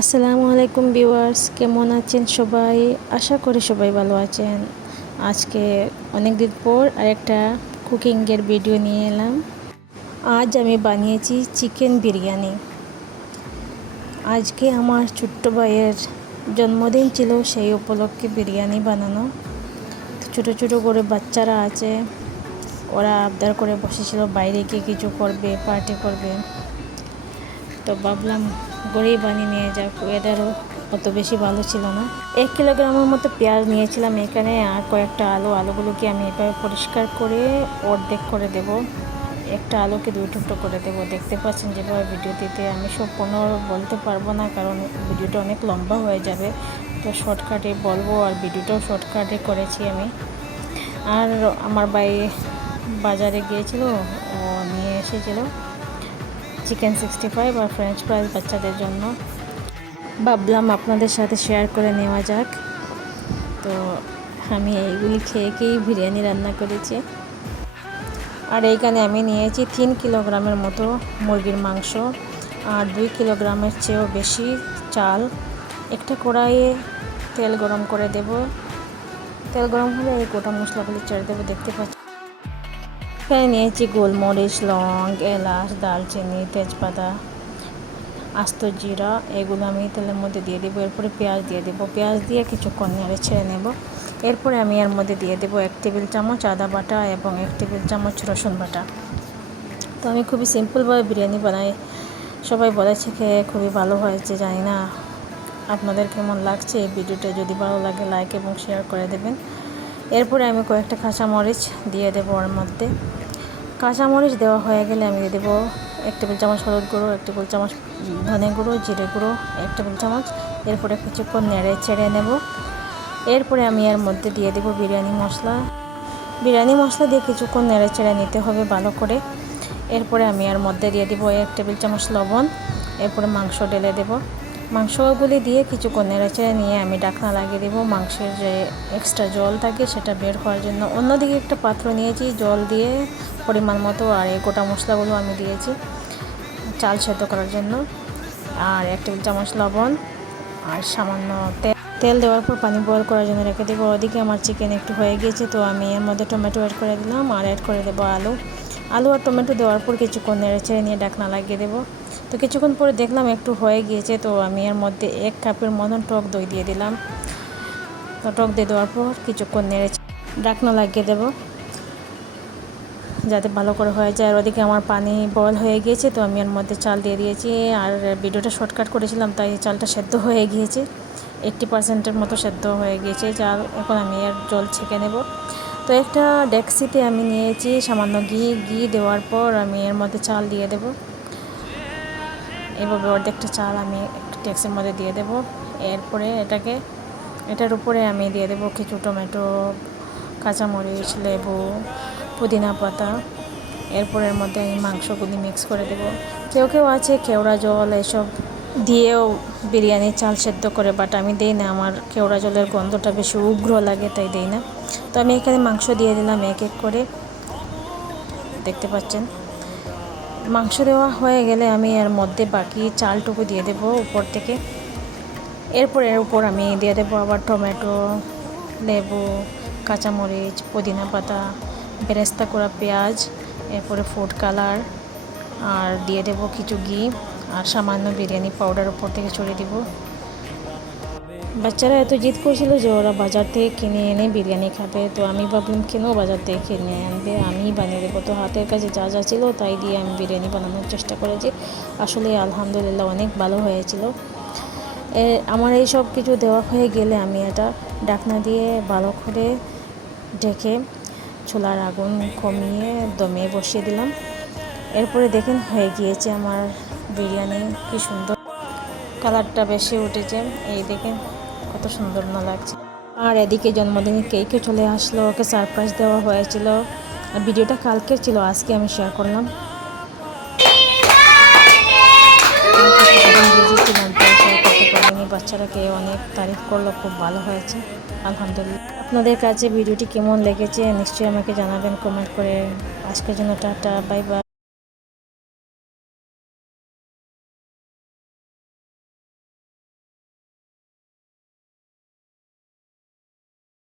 আসসালামু আলাইকুম ভিউয়ার্স, কেমন আছেন সবাই? আশা করি সবাই ভালো আছেন। আজকে অনেক দিন পর আরেকটা কুকিংয়ের ভিডিও নিয়ে এলাম। আজ আমি বানিয়েছি চিকেন বিরিয়ানি। আজকে আমার ছোট্ট ভাইয়ের জন্মদিন ছিল, সেই উপলক্ষে বিরিয়ানি বানানো। ছোট ছোট করে বাচ্চারা আছে, ওরা আবদার করে বসেছিল বাইরে গিয়ে কিছু করবে, পার্টি করবে। তো ভাবলাম ঘরেই বানিয়ে নিয়ে যাক, ওয়েদারও অত বেশি ভালো ছিল না। 1 কিলোগ্রামের মতো পেঁয়াজ নিয়েছিলাম এখানে, আর কয়েকটা আলুগুলোকে আমি এভাবে পরিষ্কার করে অর্ধেক করে দেব। একটা আলুকে 2 টুকরো করে দেব। দেখতে পাচ্ছেন যেভাবে ভিডিওটিতে, আমি সব বলতে পারবো না কারণ ভিডিওটা অনেক লম্বা হয়ে যাবে। তো শর্টকাটে বলবো, আর ভিডিওটাও শর্টকাটে করেছি আমি। আর আমার ভাই বাজারে গিয়েছিল, ও নিয়ে এসেছিল চিকেন 65 আর ফ্রেঞ্চ ফ্রাইজ বাচ্চাদের জন্য। ভাবলাম আপনাদের সাথে শেয়ার করে নেওয়া যাক। তো আমি এইগুলি খেয়েই বিরিয়ানি রান্না করেছি। আর এইখানে আমি নিয়েছি 3 কিলোগ্রামের মতো মুরগির মাংস আর 2 কিলোগ্রামের চেয়েও বেশি চাল। একটা কড়াইয়ে তেল গরম করে দেব। তেল গরম হলে এই গোটা মশলাগুলি ছেড়ে দেবো। দেখতে পাচ্ছি এখানে নিয়েছি গোলমরিচ, লং, এলাচ, দারচিনি, তেজপাতা, আস্ত জিরা। এগুলো আমি তেলের মধ্যে দিয়ে দেবো। এরপরে পেঁয়াজ দিয়ে দেবো। পেঁয়াজ দিয়ে কিছুক্ষণ নেড়ে ছেড়ে নেব। এরপরে আমি এর মধ্যে দিয়ে দেবো 1 টেবিল চামচ আদা বাটা এবং 1 টেবিল চামচ রসুন বাটা। তো আমি খুবই সিম্পলভাবে বিরিয়ানি বানাই। সবাই বলেছে খেয়ে খুবই ভালো হয়েছে। জানি না আপনাদের কেমন লাগছে। এই ভিডিওটা যদি ভালো লাগে লাইক এবং শেয়ার করে দেবেন। এরপরে আমি কয়েকটা কাঁচামরিচ দিয়ে দেবো ওর মধ্যে। কাঁচামরিচ দেওয়া হয়ে গেলে আমি দিয়ে দেবো 1 টেবিল চামচ হলুদ গুঁড়ো, 1 টেবিল চামচ ধনে গুঁড়ো, জিরে গুঁড়ো 1 টেবিল চামচ। এরপরে কিছুক্ষণ নেড়ে ছেড়ে নেব। এরপরে আমি এর মধ্যে দিয়ে দেবো বিরিয়ানি মশলা দিয়ে কিছুক্ষণ নেড়ে ছেড়ে নিতে হবে ভালো করে। এরপরে আমি এর মধ্যে দিয়ে দেবো 1 টেবিল চামচ লবণ। এরপরে মাংস ঢেলে দেবো। মাংসগুলি দিয়ে কিছুক্ষণ নেড়ে ছেড়ে নিয়ে আমি ঢাকনা লাগিয়ে দেবো। মাংসের যে এক্সট্রা জল থাকে সেটা বের হওয়ার জন্য। অন্যদিকে একটা পাত্র নিয়েছি জল দিয়ে পরিমাণ মতো, আর এই গোটা মশলাগুলো আমি দিয়েছি চাল সেদ্ধ করার জন্য। আর 1 টেবিল চামচ লবণ আর সামান্য তেল দেওয়ার পর পানি বয়েল করার জন্য রেখে দেবো। ওদিকে আমার চিকেন একটু হয়ে গিয়েছে, তো আমি এর মধ্যে টমেটো অ্যাড করে দিলাম আর অ্যাড করে দেবো আলু আর টমেটো দেওয়ার পর কিছুক্ষণ নেড়ে ছেড়ে নিয়ে ঢাকনা লাগিয়ে দেবো। তো কিছুক্ষণ পরে দেখলাম একটু হয়ে গিয়েছে, তো আমি এর মধ্যে 1 কাপের মতন টক দই দিয়ে দিলাম। তো টক দই দেওয়ার পর কিছুক্ষণ নেড়ে ঢাকনা লাগিয়ে দেবো যাতে ভালো করে হয়ে যায়। আর ওদিকে আমার পানি বয়েল হয়ে গিয়েছে, তো আমি এর মধ্যে চাল দিয়ে দিয়েছি। আর ভিডিওটা শর্টকাট করেছিলাম তাই চালটা সেদ্ধ হয়ে গিয়েছে, 80% মতো সেদ্ধ হয়ে গিয়েছে চাল। এখন আমি এর জল ছেঁকে নেব। তো একটা ডেক্সিতে আমি নিয়েছি সামান্য ঘি দেওয়ার পর আমি এর মধ্যে চাল দিয়ে দেব। এভাবে অর্ধেকটা চাল আমি ডেক্সির মধ্যে দিয়ে দেব। এরপরে এটার উপরে আমি দিয়ে দেব কিছু টমেটো, কাঁচামরিচ, লেবু, পুদিনা পাতা। এরপর এর মধ্যে আমি মাংসগুলি মিক্স করে দেব। কেউ আছে কেওড়া জল এসব দিয়েও বিরিয়ানির চাল সেদ্ধ করে, বাট আমি দিই না। আমার কেওড়া জলের গন্ধটা বেশি উগ্র লাগে, তাই দিই না। তো আমি এখানে মাংস দিয়ে দিলাম এক করে। দেখতে পাচ্ছেন মাংস দেওয়া হয়ে গেলে আমি এর মধ্যে বাকি চালটুকু দিয়ে দেব উপর থেকে। এরপর এর উপর আমি দিয়ে দেবো আবার টমেটো, লেবু, কাঁচামরিচ, পুদিনা পাতা, বেরেস্তা করা পেঁয়াজ, এরপরে ফুড কালার, আর দিয়ে দেবো কিছু ঘি আর সামান্য বিরিয়ানি পাউডার উপর থেকে ছড়িয়ে দেবো। বাচ্চারা এত জিদ করছিল যে ওরা বাজার থেকে কিনে এনে বিরিয়ানি খাবে, তো আমি ভাবলাম কেন বাজার থেকে কিনে আনবে, আমিই বানিয়ে দেবো। তো হাতের কাছে যা যা ছিল তাই দিয়ে আমি বিরিয়ানি বানানোর চেষ্টা করেছি। আসলে আলহামদুলিল্লাহ অনেক ভালো হয়েছিল। আমার এই সব কিছু দেওয়া হয়ে গেলে আমি এটা ঢাকনা দিয়ে ভালো করে ঢেকে চুলার আগুন কমিয়ে দমে বসিয়ে দিলাম। এরপরে দেখেন হয়ে গিয়েছে আমার বিরিয়ানি, কি সুন্দর কালারটা বেশি উঠেছে। এই দেখেন কত সুন্দর না লাগছে। আর এদিকে জন্মদিনের কেকও চলে আসলো, ওকে সারপ্রাইজ দেওয়া হয়েছিল। আর ভিডিওটা কালকের ছিল, আজকে আমি শেয়ার করলাম। বাচ্চারা খেয়ে অনেক তারিফ করলো, খুব ভালো হয়েছে আলহামদুলিল্লাহ। আপনাদের কাছে ভিডিওটি কেমন লেগেছে নিশ্চয়ই আমাকে জানাবেন কমেন্ট করে। আজকের জন্য টাটা, বাই বাই।